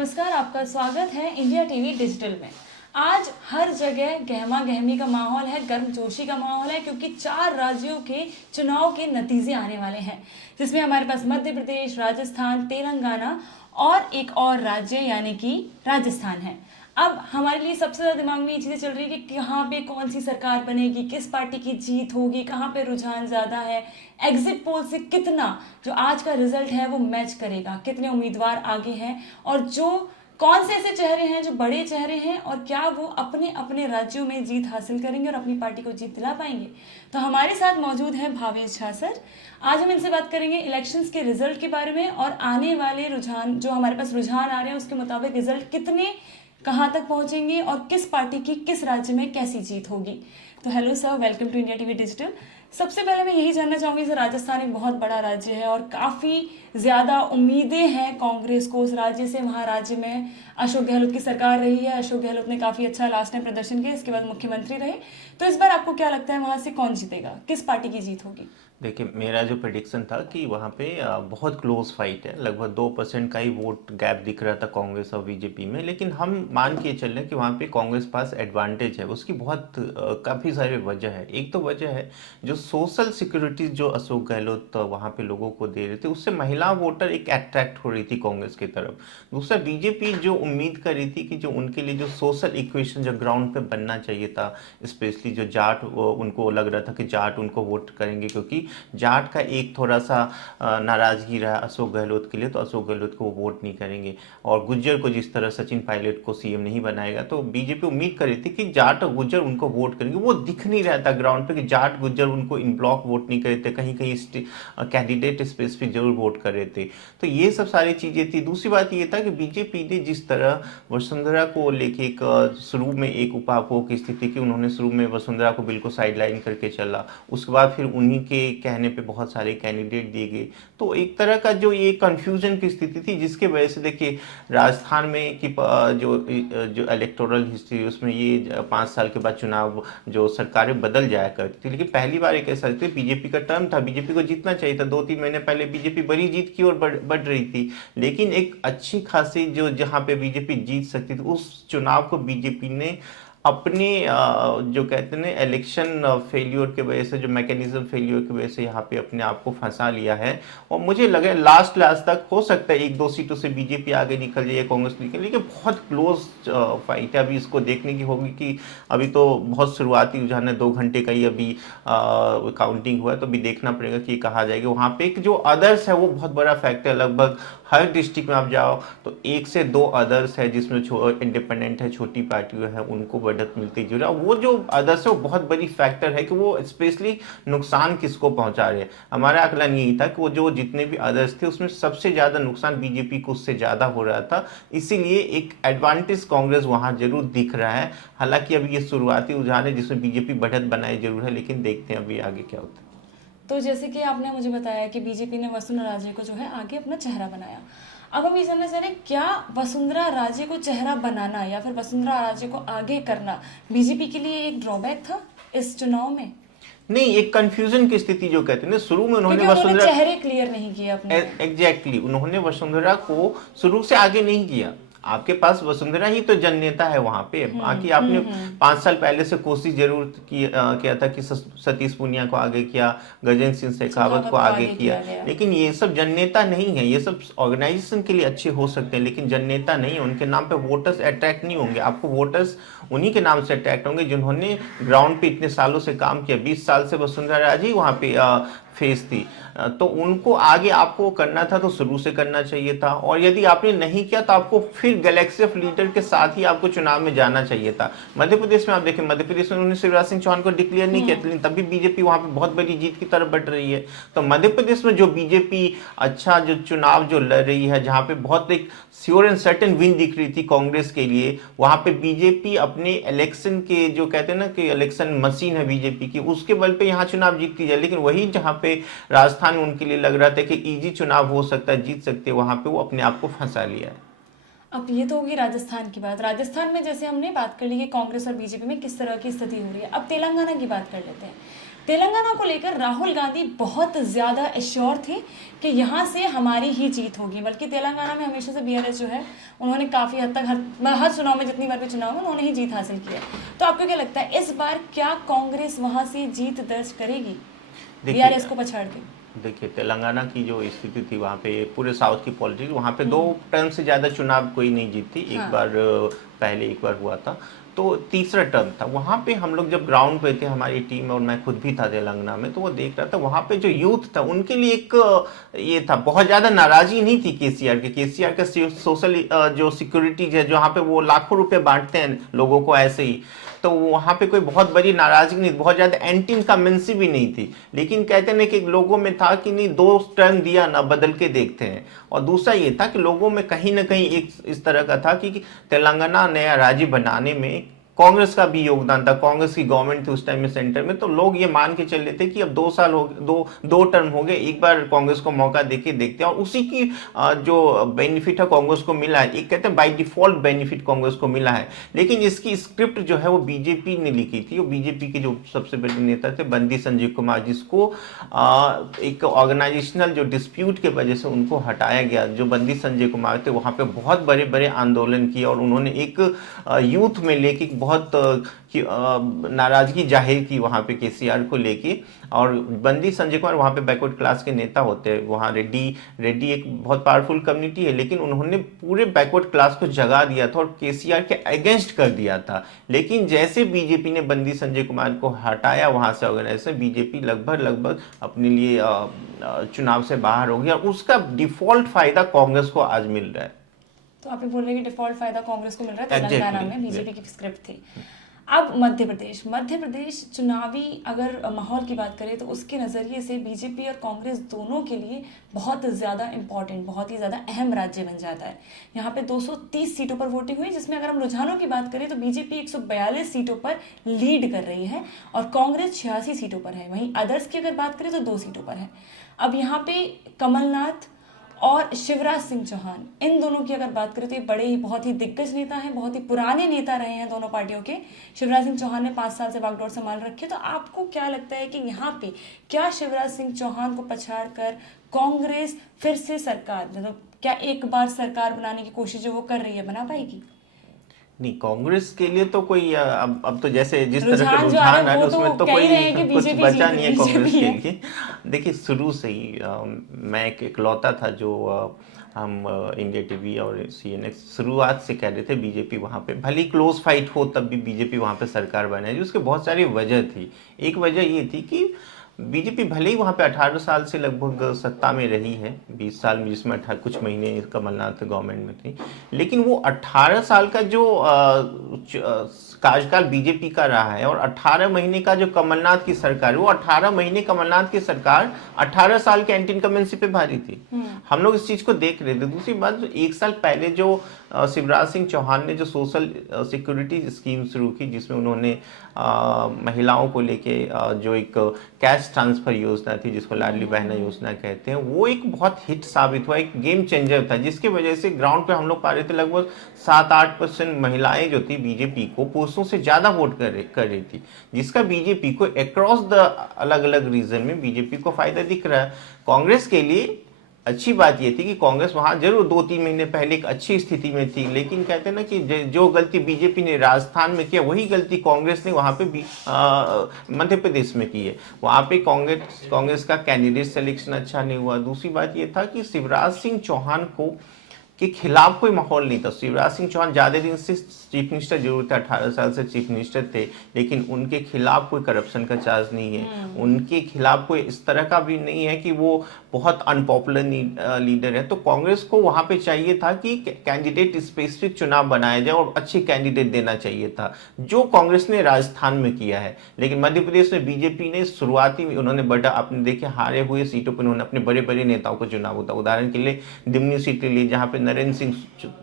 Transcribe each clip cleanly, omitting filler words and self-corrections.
नमस्कार, आपका स्वागत है इंडिया टीवी डिजिटल में। आज हर जगह गहमा गहमी का माहौल है, गर्मजोशी का माहौल है, क्योंकि 4 राज्यों के चुनाव के नतीजे आने वाले हैं, जिसमें हमारे पास मध्य प्रदेश, राजस्थान, तेलंगाना और एक और राज्य यानी कि राजस्थान है। अब हमारे लिए सबसे ज़्यादा दिमाग में ये चीज़ें चल रही है कि कहाँ पे कौन सी सरकार बनेगी, किस पार्टी की जीत होगी, कहाँ पे रुझान ज़्यादा है, एग्जिट पोल से कितना जो आज का रिजल्ट है वो मैच करेगा, कितने उम्मीदवार आगे हैं और जो कौन से ऐसे चेहरे हैं जो बड़े चेहरे हैं और क्या वो अपने अपने राज्यों में जीत हासिल करेंगे और अपनी पार्टी को जीत दिला पाएंगे। तो हमारे साथ मौजूद हैं भावेश झा सर। आज हम इनसे बात करेंगे इलेक्शंस के रिजल्ट के बारे में और आने वाले रुझान जो हमारे पास रुझान आ रहे हैं उसके मुताबिक रिजल्ट कितने कहाँ तक पहुंचेंगे और किस पार्टी की किस राज्य में कैसी जीत होगी। तो hello sir, welcome to India TV digital. सबसे पहले मैं यही जानना चाहूँगी सर, राजस्थान एक बहुत बड़ा राज्य है और काफ़ी ज़्यादा उम्मीदें हैं कांग्रेस को उस राज्य से। वहाँ राज्य में अशोक गहलोत की सरकार रही है, अशोक गहलोत ने काफ़ी अच्छा लास्ट टाइम प्रदर्शन किया, इसके बाद मुख्यमंत्री रहे। तो इस बार आपको क्या लगता है वहाँ से कौन जीतेगा, किस पार्टी की जीत होगी? देखिए, मेरा जो प्रेडिक्शन था कि वहाँ पे बहुत क्लोज फाइट है, लगभग 2% का ही वोट गैप दिख रहा था कांग्रेस और बीजेपी में। लेकिन हम मान के चल रहे हैं कि वहाँ पे कांग्रेस पास एडवांटेज है। उसकी बहुत काफ़ी सारी वजह है। एक तो वजह है जो सोशल सिक्योरिटीज जो अशोक गहलोत वहाँ पे लोगों को दे रहे थे, उससे महिला वोटर एक अट्रैक्ट हो रही थी कांग्रेस की तरफ। दूसरा, बीजेपी जो उम्मीद कर रही थी कि जो उनके लिए जो सोशल इक्वेशन जो ग्राउंड पे बनना चाहिए था, स्पेशली जो जाट, उनको लग रहा था कि जाट उनको वोट करेंगे, क्योंकि जाट का एक थोड़ा सा नाराजगी रहा अशोक गहलोत के लिए, तो अशोक गहलोत को वो वोट नहीं करेंगे। और गुज्जर को जिस तरह सचिन पायलट को सीएम नहीं बनाएगा, तो बीजेपी उम्मीद कर रही थी कि जाट और गुज्जर उनको वोट करेंगे। वो दिख नहीं रहा था ग्राउंड पे कि जाट गुज्जर उनको इन ब्लॉक वोट नहीं कर रहे थे, कहीं कहीं कैंडिडेट स्पेसिफिक जरूर वोट कर रहे थे। तो ये सब सारी चीजें थी। दूसरी बात ये था कि बीजेपी ने जिस तरह वसुंधरा को लेके एक शुरू में एक उपापो की स्थिति की, उन्होंने शुरू में वसुंधरा को बिल्कुल साइडलाइन करके चला, उसके बाद फिर उन्हीं के कहने पे बहुत सारे कैंडिडेट दिए गए। तो एक तरह का जो ये कंफ्यूजन की स्थिति थी, जिसके वजह से देखिए राजस्थान में कि जो जो इलेक्टोरल हिस्ट्री उसमें ये 5 साल के बाद चुनाव जो सरकारें बदल जाया करती थी, लेकिन पहली बार एक ऐसा बीजेपी का टर्म था, बीजेपी को जीतना चाहिए था। 2-3 महीने पहले बीजेपी बड़ी जीत की ओर बढ़ रही थी, लेकिन एक अच्छी खासी जो जहां पे बीजेपी जीत सकती थी, उस चुनाव को बीजेपी ने अपने जो कहते हैं ना इलेक्शन फेल्योर के वजह से, जो मैकेनिज्म फेल्योर की वजह से यहाँ पे अपने आप को फंसा लिया है। और मुझे लगे लास्ट तक हो सकता है 1-2 सीटों से बीजेपी आगे निकल जाए, कांग्रेस निकल, लेकिन बहुत क्लोज फाइट है। अभी इसको देखने की होगी कि अभी तो बहुत शुरुआती रुझान है, 2 घंटे का ही अभी काउंटिंग हुआ है, तो अभी देखना पड़ेगा कि कहा जाएगा। वहाँ पे एक जो अदर्स है वो बहुत बड़ा फैक्टर है। लगभग हर डिस्ट्रिक्ट में आप जाओ तो 1 से 2 अदर्स है, जिसमें इंडिपेंडेंट है, छोटी पार्टियां है, उनको बढ़त मिलती जुड़ा। वो जो अदर्स है वो बहुत बड़ी फैक्टर है कि वो स्पेशली नुकसान किसको पहुंचा रहे हैं। हमारा आकलन यही था कि वो जो जितने भी अदर्स थे उसमें सबसे ज्यादा नुकसान बीजेपी को उससे ज्यादा हो रहा था, इसीलिए एक एडवांटेज कांग्रेस वहां जरूर दिख रहा है। हालांकि अभी ये शुरुआती रुझान है जिसमें बीजेपी बढ़त बनाए जरूर है, लेकिन देखते हैं अभी आगे क्या होता है। तो जैसे कि आपने मुझे बताया कि बीजेपी ने वसुंधरा राजे को जो है आगे अपना चेहरा बनाया। अब हम ये जानना चाह रहे हैं, क्या वसुंधरा राजे को चेहरा बनाना या फिर वसुंधरा राजे को आगे करना बीजेपी के लिए एक ड्रॉबैक था इस चुनाव में? नहीं, एक कंफ्यूजन की स्थिति जो कहते हैं ना, शुरू में उन्होंने वसुंधरा चेहरे क्लियर नहीं किए अपने। एग्जैक्टली उन्होंने वसुंधरा को शुरू से आगे नहीं किया। आपके पास वसुंधरा ही तो जननेता है वहां पे। बाकी आपने 5 साल पहले से कोशिश जरूर किया था कि सतीश पूनिया को आगे किया, गजेंद्र सिंह शेखावत को आगे किया, लेकिन ये सब जननेता नहीं है। ये सब ऑर्गेनाइजेशन के लिए अच्छे हो सकते हैं, लेकिन जननेता नहीं है। उनके नाम पे वोटर्स अट्रैक्ट नहीं होंगे। आपको वोटर्स उन्हीं के नाम से अट्रैक्ट होंगे जिन्होंने ग्राउंड पे इतने सालों से काम किया। 20 साल से वसुंधरा राजे ही वहां पे फेस थी, तो उनको आगे आपको करना था तो शुरू से करना चाहिए था। और यदि आपने नहीं किया तो आपको फिर गैलेक्सी ऑफ लीडर के साथ ही आपको चुनाव में जाना चाहिए था। मध्य प्रदेश में आप देखें, मध्य प्रदेश में उन्होंने शिवराज सिंह चौहान को डिक्लेयर नहीं किया, लेकिन तब भी बीजेपी वहां पे बहुत बड़ी जीत की तरफ बढ़ रही है। तो मध्य प्रदेश में जो बीजेपी अच्छा जो चुनाव जो लड़ रही है, जहां पे बहुत एक श्योर एंड सर्टेन विन दिख रही थी कांग्रेस के लिए, वहां पे बीजेपी अपने इलेक्शन के जो कहते हैं ना कि इलेक्शन मशीन है बीजेपी की, उसके बल पे यहाँ चुनाव जीतती है। लेकिन वही जहां पे राजस्थान में उनके लिए लग रहा था कि इजी चुनाव हो सकता है, जीत सकते हैं, वहां पे वो अपने आप को फंसा लिया है। अब ये तो होगी राजस्थान की बात। राजस्थान में जैसे हमने बात कर ली कि कांग्रेस और बीजेपी में किस तरह की स्थिति हो रही है, अब तेलंगाना की बात कर लेते हैं। तेलंगाना को लेकर राहुल गांधी बहुत ज़्यादा एश्योर थे कि यहाँ से हमारी ही जीत होगी, बल्कि तेलंगाना में हमेशा से बीआरएस जो है उन्होंने काफ़ी हद तक हर चुनाव में, जितनी बार भी चुनाव में उन्होंने ही जीत हासिल की है। तो आपको क्या लगता है इस बार क्या कांग्रेस वहाँ से जीत दर्ज करेगी बीआरएस को पछाड़ के? देखिए, तेलंगाना की जो स्थिति थी वहाँ पे, पूरे साउथ की पॉलिटिक्स, वहाँ पे 2 टर्म से ज़्यादा चुनाव कोई नहीं जीती। एक हाँ। बार पहले एक बार हुआ था, तो तीसरा टर्म था। वहाँ पे हम लोग जब ग्राउंड पे थे, हमारी टीम और मैं खुद भी था तेलंगाना में, तो वो देख रहा था वहाँ पे जो यूथ था उनके लिए एक ये था, बहुत ज़्यादा नाराज़गी नहीं थी केसीआर का सोशल जो सिक्योरिटीज है, जहाँ पे वो लाखों रुपए बांटते हैं लोगों को ऐसे ही, तो वहाँ पे कोई बहुत बड़ी नाराजगी नहीं, बहुत ज़्यादा एंटी इनकम्बेंसी भी नहीं थी। लेकिन कहते हैं कि लोगों में था कि नहीं, 2 टर्म दिया ना, बदल के देखते हैं। और दूसरा ये था कि लोगों में कहीं ना कहीं एक इस तरह का था कि तेलंगाना नया राज्य बनाने में कांग्रेस का भी योगदान था। कांग्रेस की गवर्नमेंट थी उस टाइम में सेंटर में, तो लोग ये मान के चल रहे थे कि अब 2 साल हो गए, दो टर्म हो गए, एक बार कांग्रेस को मौका देके देखते हैं। और उसी की जो बेनिफिट है कांग्रेस को मिला है, एक कहते हैं बाय डिफॉल्ट बेनिफिट कांग्रेस को मिला है। लेकिन इसकी स्क्रिप्ट जो है वो बीजेपी ने लिखी थी। वो बीजेपी के जो सबसे बड़े नेता थे बंदी संजय कुमार, जिसको एक ऑर्गेनाइजेशनल जो डिस्प्यूट के वजह से उनको हटाया गया। जो बंदी संजय कुमार थे वहाँ पे बहुत बड़े बड़े आंदोलन किए और उन्होंने एक यूथ में लेके बहुत नाराजगी जाहिर की वहाँ पे केसीआर को लेके। और बंदी संजय कुमार वहाँ पे बैकवर्ड क्लास के नेता होते हैं। वहाँ रेड्डी एक बहुत पावरफुल कम्युनिटी है, लेकिन उन्होंने पूरे बैकवर्ड क्लास को जगा दिया था और केसीआर के अगेंस्ट कर दिया था। लेकिन जैसे बीजेपी ने बंदी संजय कुमार को हटाया वहाँ से ऑर्गेनाइजेशन, बीजेपी लगभग अपने लिए चुनाव से बाहर हो गया और उसका डिफॉल्ट फायदा कांग्रेस को आज मिल रहा है। तो आप ये बोल रहे हैं कि डिफॉल्ट फायदा कांग्रेस को मिल रहा है तेलंगाना में, बीजेपी की स्क्रिप्ट थी। अब मध्य प्रदेश चुनावी अगर माहौल की बात करें तो उसके नज़रिए से बीजेपी और कांग्रेस दोनों के लिए बहुत ज़्यादा इंपॉर्टेंट, बहुत ही ज़्यादा अहम राज्य बन जाता है। यहाँ पे 230 सीटों पर वोटिंग हुई, जिसमें अगर हम रुझानों की बात करें तो बीजेपी 142 सीटों पर लीड कर रही है और कांग्रेस 86 सीटों पर है। वहीं अदर्स की अगर बात करें तो 2 सीटों पर है। अब यहाँ पे कमलनाथ और शिवराज सिंह चौहान, इन दोनों की अगर बात करें तो ये बड़े ही बहुत ही दिग्गज नेता हैं, बहुत ही पुराने नेता रहे हैं दोनों पार्टियों के। शिवराज सिंह चौहान ने 5 साल से बागडोर संभाल रखी है। तो आपको क्या लगता है कि यहाँ पे क्या शिवराज सिंह चौहान को पछाड़ कर कांग्रेस फिर से सरकार, मतलब क्या एक बार सरकार बनाने की कोशिश जो वो कर रही है बना पाएगी? नहीं, कांग्रेस के लिए तो कोई अब तो जैसे जिस तरह के रुझान रुझान है उसमें तो कोई कुछ बीजेपी बचा नहीं है कांग्रेस के है। लिए। देखिए, शुरू से ही मैं एक इकलौता था जो हम इंडिया टीवी और सीएनएक्स शुरुआत से कह रहे थे बीजेपी वहाँ पे भले क्लोज फाइट हो तब भी बीजेपी वहाँ पे सरकार बनाएगी। उसके बहुत सारी वजह थी। एक वजह ये थी कि बीजेपी भले ही वहाँ पे 18 साल से लगभग सत्ता में रही है, 20 साल में जिसमें कुछ महीने कमलनाथ गवर्नमेंट में थी, लेकिन वो 18 साल का जो कार्यकाल बीजेपी का रहा है और 18 महीने का जो कमलनाथ की सरकार, वो 18 महीने कमलनाथ की सरकार 18 साल के एंटी इनकम्बेंसी पे भारी थी। हम लोग इस चीज को देख रहे थे। दूसरी बात, 1 साल पहले जो शिवराज सिंह चौहान ने जो सोशल सिक्योरिटी स्कीम शुरू की, जिसमें उन्होंने महिलाओं को लेके जो एक कैश ट्रांसफर योजना थी जिसको लाडली बहना योजना कहते हैं, वो एक बहुत हिट साबित हुआ, एक गेम चेंजर था, जिसकी वजह से ग्राउंड पे हम लोग पा रहे थे लगभग 7-8% महिलाएं जो थी बीजेपी को पुरुषों से ज्यादा वोट कर रही थी, जिसका बीजेपी को अक्रॉस द अलग अलग रीजन में बीजेपी को फायदा दिख रहा है। कांग्रेस के लिए अच्छी बात यह थी कि कांग्रेस वहां जरूर 2-3 महीने पहले एक अच्छी स्थिति में थी, लेकिन कहते हैं ना कि जो गलती बीजेपी ने राजस्थान में किया वही गलती कांग्रेस ने वहां पे मध्य प्रदेश में की है। वहां पे कांग्रेस का कैंडिडेट सिलेक्शन अच्छा नहीं हुआ। दूसरी बात यह था कि शिवराज सिंह चौहान के खिलाफ कोई माहौल नहीं था। शिवराज सिंह चौहान ज्यादा दिन से चीफ मिनिस्टर जरूर थे, 18 साल से चीफ मिनिस्टर थे, लेकिन उनके खिलाफ कोई करप्शन का चार्ज नहीं है, उनके खिलाफ कोई इस तरह का भी नहीं है कि वो बहुत अनपॉपुलर लीडर है। तो कांग्रेस को वहां पे चाहिए था कि कैंडिडेट स्पेसिफिक चुनाव बनाया जाए और अच्छे कैंडिडेट देना चाहिए था, जो कांग्रेस ने राजस्थान में किया है। लेकिन मध्य प्रदेश में बीजेपी ने शुरुआती में उन्होंने बड़ा, आपने देखे हारे हुए सीटों पर उन्होंने अपने बड़े बड़े नेताओं को चुनाव होता। उदाहरण के लिए दिमनी सीट ले ली जहाँ पे नरेंद्र सिंह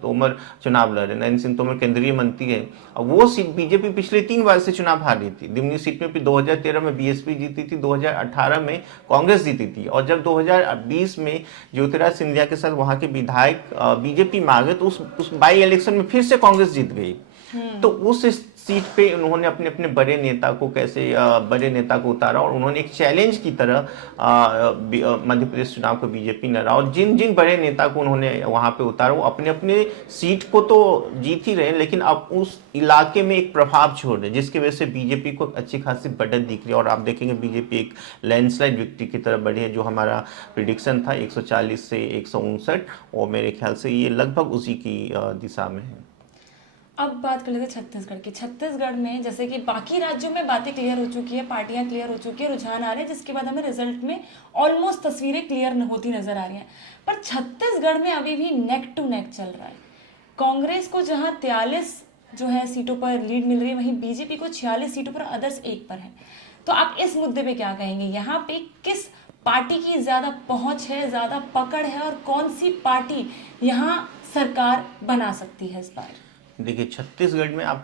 तोमर चुनाव लड़ रहे। नरेंद्र सिंह तोमर केंद्रीय मंत्री है और वो सीट बीजेपी पिछले 3 बार से चुनाव हार रही थी। दिमनी सीट में भी 2013 में बीएसपी जीती थी, 2018 में कांग्रेस जीती थी और जब 2020 में ज्योतिराज सिंधिया के साथ वहां के विधायक बीजेपी में आ गए तो उस बाई इलेक्शन में फिर से कांग्रेस जीत गई। तो उस सीट पे उन्होंने अपने अपने बड़े नेता को कैसे बड़े नेता को उतारा और उन्होंने एक चैलेंज की तरह मध्य प्रदेश चुनाव को बीजेपी ने लड़ा और जिन जिन बड़े नेता को उन्होंने वहां पे उतारा वो अपने अपने सीट को तो जीत ही रहे हैं लेकिन अब उस इलाके में एक प्रभाव छोड़ रहे जिसकी वजह से बीजेपी को अच्छी खासी बढ़त दिख रही है और आप देखेंगे बीजेपी एक लैंडस्लाइड विक्ट्री की तरफ बढ़ी है। जो हमारा प्रिडिक्शन था 140 से 159 और मेरे ख्याल से ये लगभग उसी की दिशा में है। अब बात कर लेते हैं छत्तीसगढ़ की। छत्तीसगढ़ में जैसे कि बाकी राज्यों में बातें क्लियर हो चुकी है, पार्टियां क्लियर हो चुकी है, रुझान आ रहे हैं, जिसके बाद हमें रिजल्ट में ऑलमोस्ट तस्वीरें क्लियर होती नजर आ रही हैं। पर छत्तीसगढ़ में अभी भी नेक टू नेक चल रहा है। कांग्रेस को जहां 43 जो है सीटों पर लीड मिल रही है, वहीं बीजेपी को 46 सीटों पर, अदर्स 1 पर है। तो आप इस मुद्दे पे क्या कहेंगे? यहाँ पे किस पार्टी की ज्यादा पहुंच है, ज्यादा पकड़ है और कौन सी पार्टी यहाँ सरकार बना सकती है इस बार? देखिए छत्तीसगढ़ में आप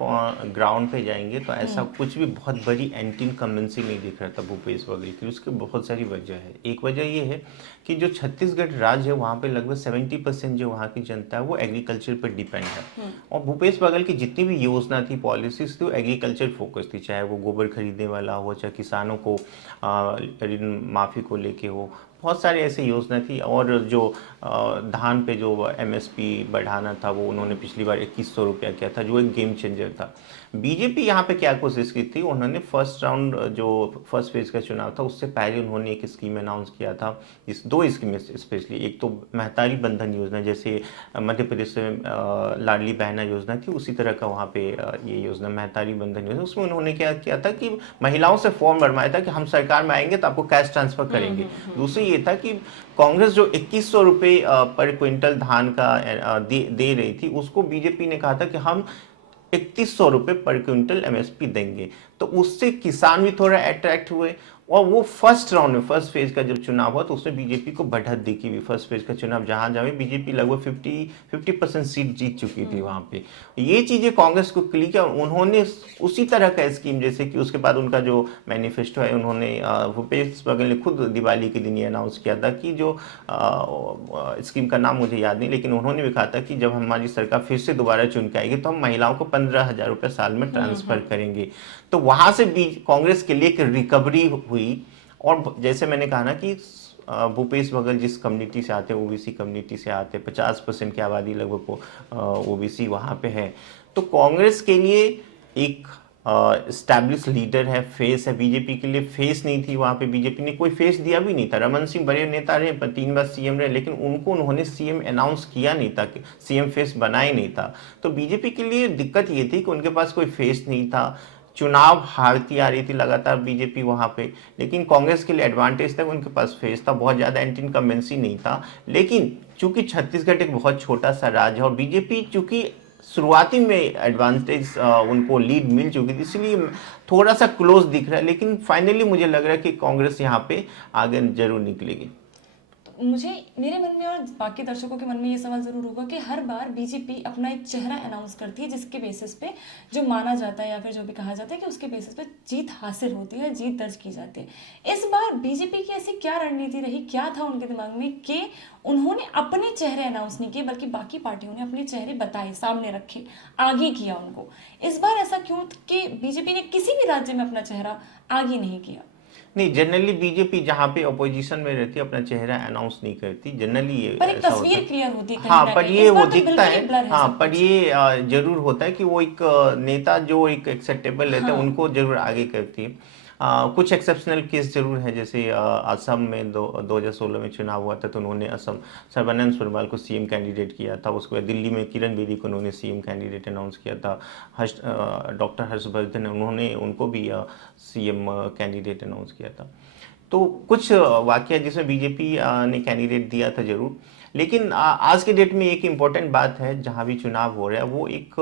ग्राउंड पे जाएंगे तो ऐसा कुछ भी बहुत बड़ी एंटी इनकम्बेंसी नहीं दिख रहा था भूपेश बघेल की। उसकी बहुत सारी वजह है। एक वजह ये है कि जो छत्तीसगढ़ राज्य है वहाँ पे लगभग 70% जो वहाँ की जनता है वो एग्रीकल्चर पर डिपेंड है और भूपेश बघेल की जितनी भी योजना थी, पॉलिसीज थी, वो एग्रीकल्चर फोकस थी। चाहे वो गोबर खरीदने वाला हो, चाहे किसानों को ऋण माफ़ी को लेके हो, बहुत सारी ऐसी योजना थी। और जो धान पे जो एमएसपी बढ़ाना था वो उन्होंने पिछली बार 2100 रुपया किया था, जो एक गेम चेंजर था। बीजेपी यहाँ पे क्या कोशिश की थी, उन्होंने फर्स्ट राउंड जो फर्स्ट फेज का चुनाव था उससे पहले उन्होंने एक स्कीम अनाउंस किया था। इस 2 स्कीमें स्पेशली, एक तो महतारी बंधन योजना, जैसे मध्य प्रदेश में लाडली बहना योजना थी, उसी तरह का वहाँ पे ये योजना महतारी बंधन योजना। उसमें उन्होंने क्या किया था कि महिलाओं से फॉर्म भरवाया था कि हम सरकार में आएंगे तो आपको कैश ट्रांसफर करेंगे। दूसरी ये था कि कांग्रेस जो 2100 रुपये पर क्विंटल धान का दे रही थी, उसको बीजेपी ने कहा था कि हम 3100 रुपये पर क्विंटल एमएसपी देंगे। तो उससे किसान भी थोड़ा अट्रैक्ट हुए और वो फर्स्ट राउंड में, फर्स्ट फेज का जब चुनाव हुआ तो उसमें बीजेपी को बढ़त दिखी हुई। फर्स्ट फेज का चुनाव जहां जहां बीजेपी लगभग 50% सीट जीत चुकी थी वहां पे। ये चीजें कांग्रेस को क्लिक किया। उन्होंने उसी तरह का स्कीम, जैसे कि उसके बाद उनका जो मैनिफेस्टो है, उन्होंने भूपेश बघेल ने खुद दिवाली के दिन ये अनाउंस किया था कि जो स्कीम का नाम मुझे याद नहीं, लेकिन उन्होंने भी कहा था कि जब हमारी सरकार फिर से दोबारा चुन के आएगी तो हम महिलाओं को 15,000 रुपये साल में ट्रांसफर करेंगे। तो वहां से भी कांग्रेस के लिए एक रिकवरी हुई। और जैसे मैंने कहा ना कि भूपेश बघेल जिस कम्युनिटी से आते हैं, ओबीसी कम्युनिटी से आते हैं, 50% की आबादी लगभग ओबीसी वहां पे है। तो कांग्रेस के लिए एक स्टैब्लिश लीडर है, फेस है। बीजेपी के लिए फेस नहीं थी वहां पे, बीजेपी ने कोई फेस दिया भी नहीं था। रमन सिंह बड़े नेता रहे, 3 बार सीएम रहे, लेकिन उनको उन्होंने सीएम अनाउंस किया नहीं था, सीएम फेस बनाया नहीं था। तो बीजेपी के लिए दिक्कत ये थी कि उनके पास कोई फेस नहीं था। चुनाव हारती आ रही थी लगातार बीजेपी वहां पे, लेकिन कांग्रेस के लिए एडवांटेज था, उनके पास फेस था, बहुत ज्यादा एंटी इनकम्बेंसी नहीं था। लेकिन चूंकि छत्तीसगढ़ एक बहुत छोटा सा राज्य है और बीजेपी चूंकि शुरुआती में एडवांटेज उनको लीड मिल चुकी थी, इसलिए थोड़ा सा क्लोज दिख रहा है। लेकिन फाइनली मुझे लग रहा है कि कांग्रेस यहाँ पे आगे जरूर निकलेगी। मुझे, मेरे मन में और बाकी दर्शकों के मन में ये सवाल जरूर होगा कि हर बार बीजेपी अपना एक चेहरा अनाउंस करती है जिसके बेसिस पे जो माना जाता है या फिर जो भी कहा जाता है कि उसके बेसिस पे जीत हासिल होती है, जीत दर्ज की जाती है। इस बार बीजेपी की ऐसी क्या रणनीति रही, क्या था उनके दिमाग में कि उन्होंने अपने चेहरे अनाउंस नहीं किए बल्कि बाकी पार्टियों ने अपने चेहरे बताए, सामने रखे, आगे किया उनको? इस बार ऐसा क्यों कि बीजेपी ने किसी भी राज्य में अपना चेहरा आगे नहीं किया? नहीं, जनरली बीजेपी जहाँ पे अपोजिशन में रहती है अपना चेहरा अनाउंस नहीं करती जनरली। ये पर एक तस्वीर क्लियर होती है। हाँ, पर ये वो दिखता है। हाँ, सब पर ये जरूर होता है कि वो एक नेता जो एक एक्सेप्टेबल रहते हैं उनको जरूर आगे करती है। कुछ एक्सेप्शनल केस जरूर है, जैसे असम में 2016 में चुनाव हुआ था तो उन्होंने असम सर्बानंद सोनोवाल को सीएम कैंडिडेट किया था। उसके बाद दिल्ली में किरण बेदी को उन्होंने सीएम कैंडिडेट अनाउंस किया था। डॉक्टर हर्षवर्धन उन्होंने उनको भी सीएम कैंडिडेट अनाउंस किया था। तो कुछ वाकया जिसमें बीजेपी ने कैंडिडेट दिया था जरूर। लेकिन आज के डेट में एक इम्पॉर्टेंट बात है, जहां भी चुनाव हो रहा है वो एक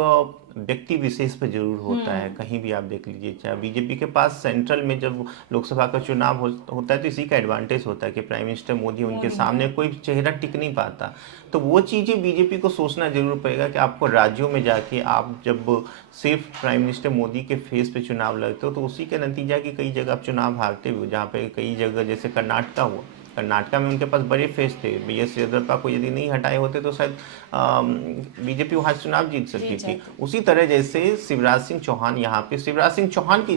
व्यक्ति विशेष पे जरूर होता है। कहीं भी आप देख लीजिए, चाहे बीजेपी के पास सेंट्रल में जब लोकसभा का चुनाव होता है तो इसी का एडवांटेज होता है कि प्राइम मिनिस्टर मोदी उनके सामने कोई चेहरा टिक नहीं पाता। तो वो चीज़ें बीजेपी को सोचना जरूर पड़ेगा कि आपको राज्यों में जाके आप जब सिर्फ प्राइम मिनिस्टर मोदी के फेस पे चुनाव लड़ते हो तो उसी का नतीजा कि कई जगह आप चुनाव हारते भी हो। जहाँ पे कई जगह जैसे कर्नाटक कर्नाटका में उनके पास बड़े फेस थे, BS येदियुरप्पा को यदि नहीं हटाए होते तो शायद बीजेपी वहाँ चुनाव जीत सकती थी। उसी तरह जैसे शिवराज सिंह चौहान यहाँ पे, शिवराज सिंह चौहान की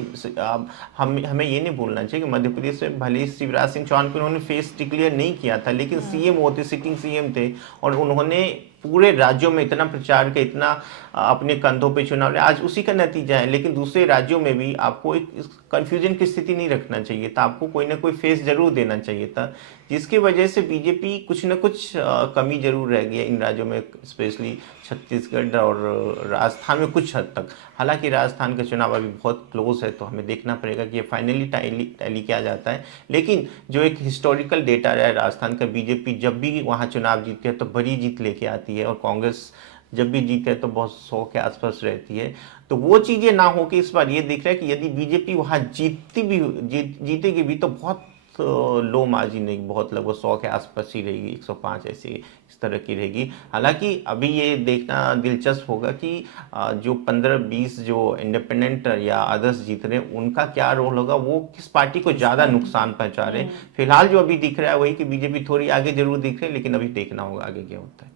हमें ये नहीं भूलना चाहिए कि मध्य प्रदेश में भले ही शिवराज सिंह चौहान को उन्होंने फेस डिक्लेयर नहीं किया था, लेकिन CM होते, सिटिंग CM थे, और उन्होंने पूरे राज्यों में इतना प्रचार किया, इतना अपने कंधों पे चुनाव लिया, आज उसी का नतीजा है। लेकिन दूसरे राज्यों में भी आपको एक कंफ्यूजन की स्थिति नहीं रखना चाहिए था, आपको कोई ना कोई फेस जरूर देना चाहिए था, जिसकी वजह से बीजेपी कुछ न कुछ कमी जरूर रह गई है इन राज्यों में, स्पेशली छत्तीसगढ़ और राजस्थान में कुछ हद तक। हालांकि राजस्थान का चुनाव अभी बहुत क्लोज है, तो हमें देखना पड़ेगा कि ये फाइनली टैली किया जाता है। लेकिन जो एक हिस्टोरिकल डेटा रहा है राजस्थान का, बीजेपी जब भी वहाँ चुनाव जीतती है तो बड़ी जीत लेके आती है, और कांग्रेस जब भी जीते है तो बहुत 100 के आसपास रहती है। तो वो चीज़ें ना हो कि इस बार ये दिख रहा है कि यदि बीजेपी वहाँ जीतेगी भी तो बहुत लो मार्जिन रहेगी, बहुत लगभग 100 के आसपास ही रहेगी, 105 ऐसे इस तरह की रहेगी। हालांकि अभी ये देखना दिलचस्प होगा कि जो 15-20 जो इंडिपेंडेंट या अदर्स जीत रहे हैं उनका क्या रोल होगा, वो किस पार्टी को ज़्यादा नुकसान पहुंचा रहे हैं। फिलहाल जो अभी दिख रहा है वही कि बीजेपी थोड़ी आगे जरूर दिख रही है, लेकिन अभी देखना होगा आगे क्या होता है।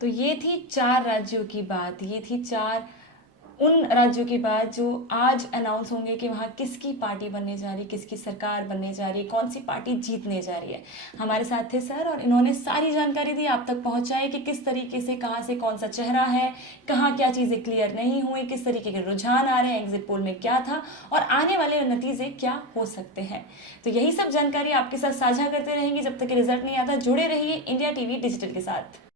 तो ये थी 4 राज्यों की बात, ये थी 4 उन राज्यों की बात जो आज अनाउंस होंगे कि वहाँ किसकी पार्टी बनने जा रही, किसकी सरकार बनने जा रही, कौन सी पार्टी जीतने जा रही है। हमारे साथ थे सर और इन्होंने सारी जानकारी दी, आप तक पहुँचाई कि किस तरीके से, कहाँ से कौन सा चेहरा है, कहाँ क्या चीज़ें क्लियर नहीं हुई, किस तरीके के रुझान आ रहे हैं, एग्जिट पोल में क्या था और आने वाले नतीजे क्या हो सकते हैं। तो यही सब जानकारी आपके साथ साझा करते रहेंगे जब तक कि रिजल्ट नहीं आता। जुड़े रहिए इंडिया TV डिजिटल के साथ।